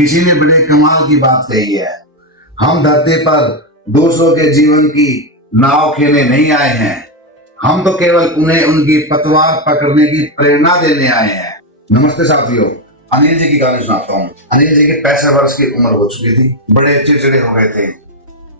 किसी ने बड़े कमाल की बात कही है, हम धरती पर दूसरों के जीवन की नाव खेलने नहीं आए हैं, हम तो केवल उन्हें उनकी पतवार पकड़ने की प्रेरणा देने आए हैं। नमस्ते साथियों, अनिल जी की कहानी सुनाता हूँ। अनिल जी की 65 वर्ष की उम्र हो चुकी थी। बड़े चिड़चिड़े हो गए थे,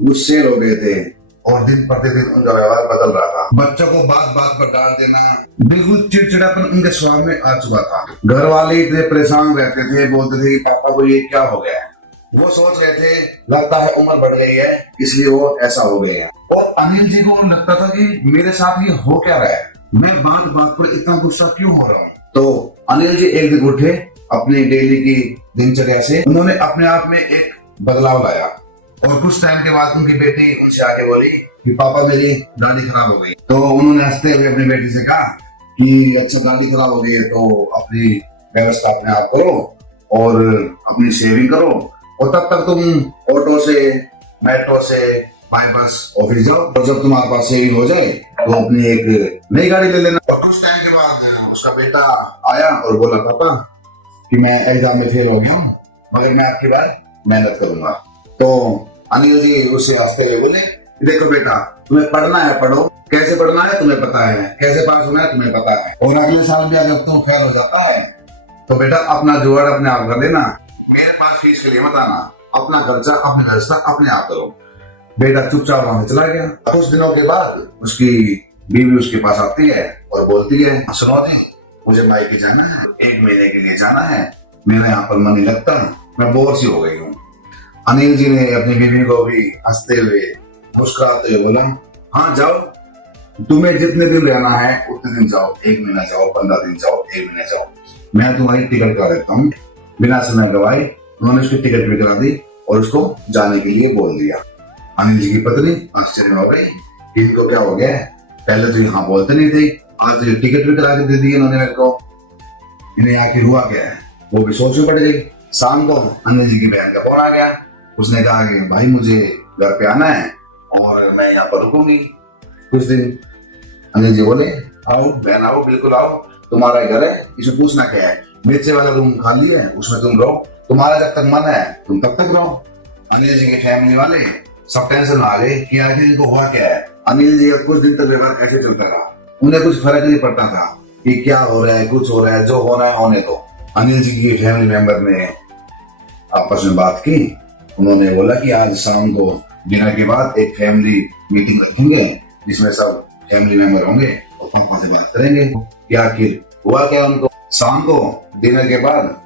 गुस्से हो गए थे और दिन प्रतिदिन उनका व्यवहार बदल रहा था। बच्चों को बात बात पर डांट देना, बिल्कुल चिड़चिड़ापन उनके स्वभाव में आ चुका था। घर वाले इतने परेशान रहते थे, बोलते थे कि पापा को ये क्या हो गया है। वो सोच रहे थे लगता है उम्र बढ़ गई है इसलिए वो ऐसा हो गए हैं। और अनिल जी को लगता था कि मेरे साथ ये हो क्या रहा है, मैं बात बात पर इतना गुस्सा क्यों हो रहा हूँ। तो अनिल जी एक दिन उठे, अपनी डेली की दिनचर्या से उन्होंने अपने आप में एक बदलाव लाया। और कुछ टाइम के बाद उनकी बेटी उनसे आके बोली कि पापा मेरी गाड़ी खराब हो गई। तो उन्होंने हंसते हुए अपनी बेटी से कहा कि अच्छा गाड़ी खराब हो गई है तो अपनी व्यवस्था अपने आप करो और अपनी सेविंग करो और तब तक तुम ऑटो से, मेट्रो से, बाय बस ऑफिस जाओ और जब तुम्हारे पास सेविंग हो जाए तो अपनी एक नई गाड़ी ले लेना। और कुछ टाइम के बाद उसका बेटा आया और बोला पापा कि मैं एग्जाम में फेल हो गया हूँ मगर मैं आपकी बार मेहनत करूंगा। तो अनिल जी उससे हंसते हुए बोले देखो बेटा, तुम्हें पढ़ना है पढ़ो, कैसे पढ़ना है तुम्हें पता है, कैसे पास होना है तुम्हें पता है, और अगले साल भी अगर तो फेल हो जाता है तो बेटा अपना जुगाड़ अपने आप कर लेना, मेरे पास फीस के लिए मत आना, अपना खर्चा अपने खर्चा अपने आप करो। बेटा चुपचाप वहां से चला गया। कुछ दिनों के बाद उसकी बीवी उसके पास आती है और बोलती है सुनो जी, मुझे मायके जाना है, 1 महीने के लिए जाना है, मेरा यहाँ पर मन नहीं लगता, मैं बोर सी हो गई हूँ। अनिल जी ने अपनी बीवी को भी हंसते हुए मुस्कुराते हुए बोला हाँ जाओ, तुम्हें जितने दिन रहना है उतने दिन जाओ, 1 महीना जाओ, 15 दिन जाओ, 1 महीना जाओ, मैं तुम्हारी टिकट करा देता हूँ। बिना समय गवाए उन्होंने उसकी टिकट भी करा दी और उसको जाने के लिए बोल दिया। अनिल जी की पत्नी आश्चर्य हो गई, इनको क्या हो गया, पहले तो यहाँ बोलते नहीं थे, आज तो ये टिकट भी करा के दे दी इन्होंने मेरे को, इन्हें आके हुआ क्या है। वो भी सोच में पड़ गई। शाम को अनिल जी की बहन का फोन आ गया, उसने कहा कि भाई मुझे घर पे आना है और मैं यहाँ पर रुकूंगी कुछ दिन। अनिल जी बोले आओ बहन आओ, बिल्कुल आओ, तुम्हारा घर है, इसमें पूछना क्या है, नीचे वाला रूम खाली है उसमें तुम रहो, तुम्हारा जब तक मन है तुम तब तक रहो। अनिल जी के फैमिली वाले सब टेंशन में आ गए कि आखिर इनको हुआ क्या है। अनिल जी का कुछ दिन तक व्यवहार ऐसे चलता रहा, उन्हें कुछ फर्क नहीं पड़ता था कि क्या हो रहा है, कुछ हो रहा है, जो होना है होने दो। अनिल जी की फैमिली मेंबर ने आपस में बात की, उन्होंने बोला कि आज शाम को डिनर के बाद एक फैमिली मीटिंग रखेंगे जिसमें सब फैमिली मेंबर होंगे और पापा से बात करेंगे कि आखिर हुआ क्या उनको। शाम को डिनर के बाद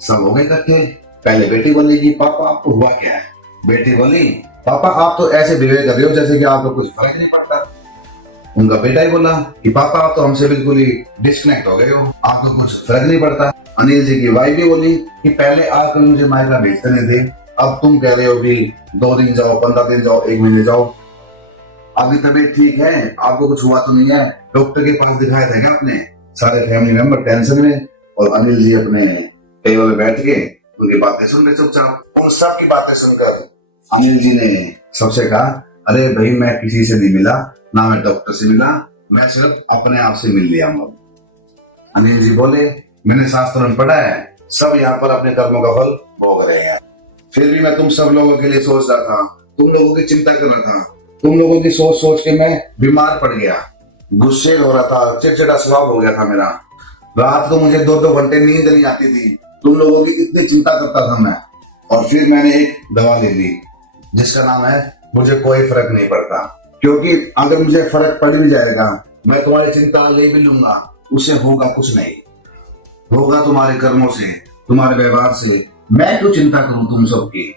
सब हो गए इकट्ठे। पहले बेटी बोली कि पापा आपको हुआ क्या है। बेटी बोली पापा आप तो ऐसे बिहेव कर रहे हो जैसे कि आपको कुछ फर्क नहीं पड़ता। उनका बेटा ही बोला कि पापा आप तो हमसे बिल्कुल ही डिस्कनेक्ट हो गए हो, आपको कुछ फर्क नहीं पड़ता। अनिल जी की वाइफ भी बोली कि पहले आप कभी मुझे मायका भेजते नहीं थे, अब तुम कह रहे हो कि 2 दिन जाओ, 15 दिन जाओ, 1 महीने जाओ, अभी तबीयत ठीक है, आपको कुछ हुआ तो नहीं है, डॉक्टर के पास दिखाया था क्या अपने। सारे फैमिली मेंबर टेंशन में और अनिल जी अपने टेबल में बैठ के उनकी बातें सुन रहे चुपचाप। उन सब की बातें सुनकर अनिल जी ने सबसे कहा अरे भाई मैं किसी से नहीं मिला, ना मैं डॉक्टर से मिला, मैं सिर्फ अपने आप से मिल लिया हूँ। अनिल जी बोले मैंने शास्त्रों में पढ़ा है सब यहाँ पर अपने कर्मों का फल भोग रहे हैं, फिर भी मैं तुम सब लोगों के लिए सोच रहा था, तुम लोगों की चिंता कर रहा था, तुम लोगों की सोच सोच के मैं बीमार पड़ गया, गुस्से हो रहा था, चिड़चिड़ा स्वभाव हो गया था मेरा, रात को मुझे 2-2 घंटे नींद नहीं आती थी, तुम लोगों की इतनी चिंता करता था मैं। और फिर मैंने एक दवा ले ली जिसका नाम है मुझे कोई फर्क नहीं पड़ता, क्योंकि अगर मुझे फर्क पड़ भी जाएगा मैं तुम्हारी चिंता ले भी लूंगा, उससे होगा कुछ नहीं, होगा तुम्हारे कर्मों से, तुम्हारे व्यवहार से। मैं क्यों चिंता करूं तुम सबकी,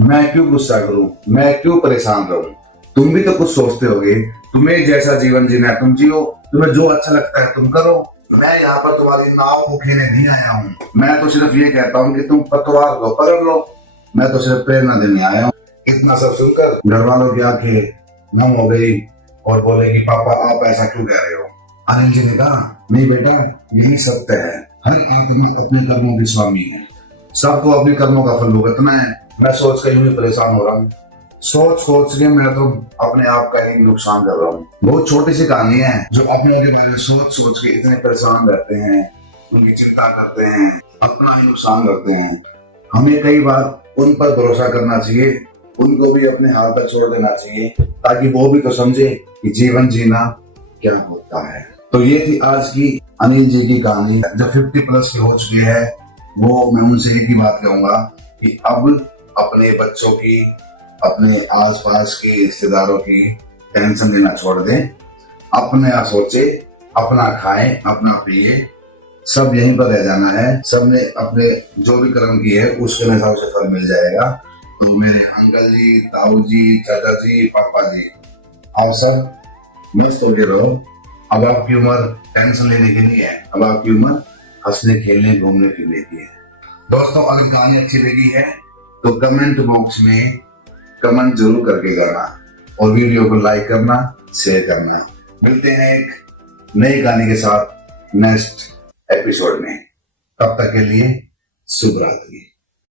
मैं क्यों गुस्सा करूं, मैं क्यों परेशान रहूं। तुम भी तो कुछ सोचते होगे, तुम्हें जैसा जीवन जीना है तुम जियो, तुम्हें जो अच्छा लगता है तुम करो। मैं यहाँ पर तुम्हारी नाव को खेने नहीं आया हूँ, मैं तो सिर्फ ये कहता हूँ कि तुम पतवार को पकड़ लो, मैं तो सिर्फ प्रेरणा देने आया हूँ। इतना सब सुनकर घर वालों की आंखें नम हो गई और बोले कि पापा आप ऐसा क्यों कह रहे हो। अनिल जी ने कहा नहीं बेटा, यही सत्य है, हर आत्मा अपने कर्मों की स्वामी है, सबको अपने कर्मों का फल भुगतना है। मैं सोच कर यूं ही परेशान हो रहा हूँ, सोच सोच के मैं तो अपने आप का ही नुकसान कर रहा हूँ। बहुत छोटी सी कहानी है, जो अपने के बारे में सोच सोच के इतने परेशान रहते हैं, उनकी चिंता करते हैं, अपना ही नुकसान करते हैं। हमें कई बार उन पर भरोसा करना चाहिए, उनको भी अपने हाल पर छोड़ देना चाहिए, ताकि वो भी तो समझे कि जीवन जीना क्या होता है। तो ये थी आज की अनिल जी की कहानी। जो 50+ के हो चुके हैं, वो मैं उनसे एक ही बात कहूंगा कि अब अपने बच्चों की, अपने आसपास के रिश्तेदारों की टेंशन लेना छोड़ दें। अपना सोचे, अपना खाएं, अपना पिए, सब यहीं पर रह जाना है। सबने अपने जो भी कर्म किए है उसके हिसाब से फल मिल जाएगा। तो मेरे अंकल जी, ताऊ जी, चाचा जी, पापा जी, आप सब मस्त होके रहो। अब आपकी उम्र टेंशन लेने की नहीं है, अब आपकी उम्र हंसने, खेलने, घूमने फिरने की है। दोस्तों, अगर कहानी अच्छी लगी है तो कमेंट बॉक्स में कमेंट जरूर करके जाना और वीडियो को लाइक करना, शेयर करना। मिलते हैं एक नई कहानी के साथ नेक्स्ट एपिसोड में। तब तक के लिए शुभ रात्रि।